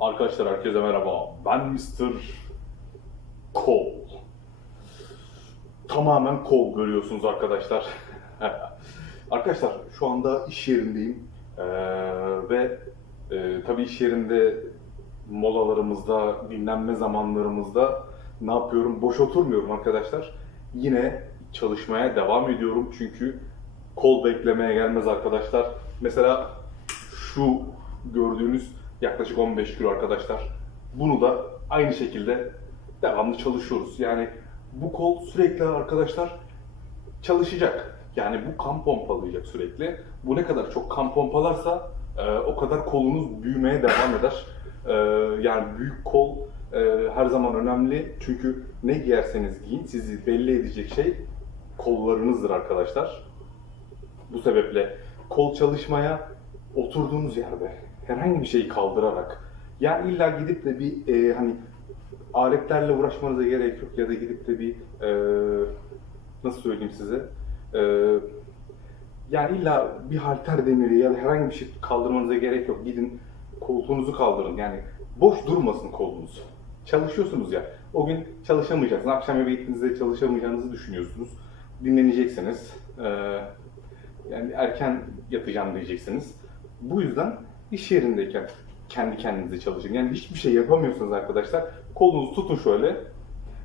Arkadaşlar herkese merhaba. Ben Mr. Cole. Tamamen kol görüyorsunuz arkadaşlar. arkadaşlar şu anda iş yerindeyim. Ee, ve e, tabii iş yerinde molalarımızda, dinlenme zamanlarımızda ne yapıyorum? Boş oturmuyorum arkadaşlar. Yine çalışmaya devam ediyorum çünkü kol beklemeye gelmez arkadaşlar. Mesela şu gördüğünüz yaklaşık 15 kilo arkadaşlar. Bunu da aynı şekilde devamlı çalışıyoruz. Yani bu kol sürekli arkadaşlar çalışacak. Yani bu kan pompalayacak sürekli. Bu ne kadar çok kan pompalarsa e, o kadar kolunuz büyümeye devam eder. E, yani büyük kol e, her zaman önemli. Çünkü ne giyerseniz giyin sizi belli edecek şey kollarınızdır arkadaşlar. Bu sebeple kol çalışmaya oturduğunuz yerde herhangi bir şeyi kaldırarak yani illa gidip de bir e, hani aletlerle uğraşmanıza gerek yok ya da gidip de bir e, nasıl söyleyeyim size e, yani illa bir halter demiri ya da herhangi bir şey kaldırmanıza gerek yok. Gidin koltuğunuzu kaldırın. Yani boş durmasın kolunuz. Çalışıyorsunuz ya. O gün çalışamayacaksınız. Akşam eve gittiğinizde çalışamayacağınızı düşünüyorsunuz. Dinleneceksiniz. Ee, yani erken yatacağım diyeceksiniz. Bu yüzden iş yerindeyken kendi kendinize çalışın. Yani hiçbir şey yapamıyorsanız arkadaşlar kolunuzu tutun şöyle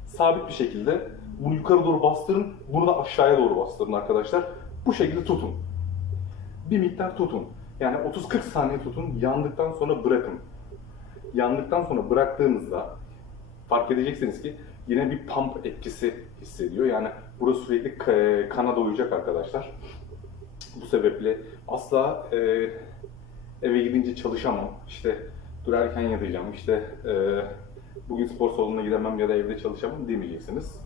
sabit bir şekilde bunu yukarı doğru bastırın, bunu da aşağıya doğru bastırın arkadaşlar. Bu şekilde tutun. Bir miktar tutun. Yani 30-40 saniye tutun, yandıktan sonra bırakın. Yandıktan sonra bıraktığınızda fark edeceksiniz ki yine bir pump etkisi hissediyor. Yani burası sürekli ka- kana doyacak arkadaşlar. Bu sebeple asla e, eve gidince çalışamam. İşte dur erken yatacağım. İşte e, bugün spor salonuna gidemem ya da evde çalışamam demeyeceksiniz.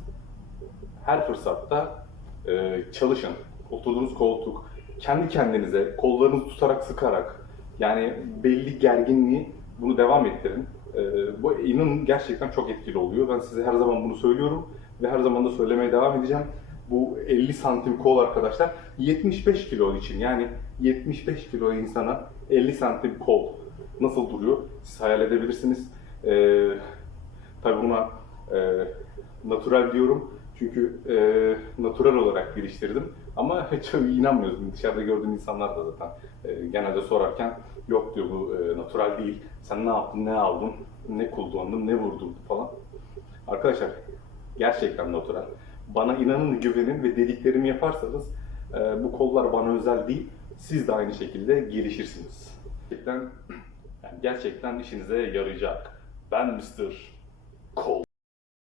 Her fırsatta e, çalışın. Oturduğunuz koltuk, kendi kendinize kollarınızı tutarak sıkarak yani belli gerginliği bunu devam ettirin. E, bu inanın gerçekten çok etkili oluyor. Ben size her zaman bunu söylüyorum ve her zaman da söylemeye devam edeceğim. Bu 50 santim kol arkadaşlar 75 kilo için. Yani 75 kilo insana 50 santim kol nasıl duruyor? Siz hayal edebilirsiniz. Ee, tabii buna e, natural diyorum. Çünkü e, natural olarak geliştirdim. Ama çok inanmıyorsun dışarıda gördüğüm insanlar da zaten e, genelde sorarken yok diyor bu e, natural değil. Sen ne yaptın ne aldın ne kullandın ne vurdun? falan. Arkadaşlar gerçekten natural. Bana inanın güvenin ve dediklerimi yaparsanız e, bu kollar bana özel değil. Siz de aynı şekilde gelişirsiniz. Gerçekten, yani gerçekten işinize yarayacak. Ben Mr.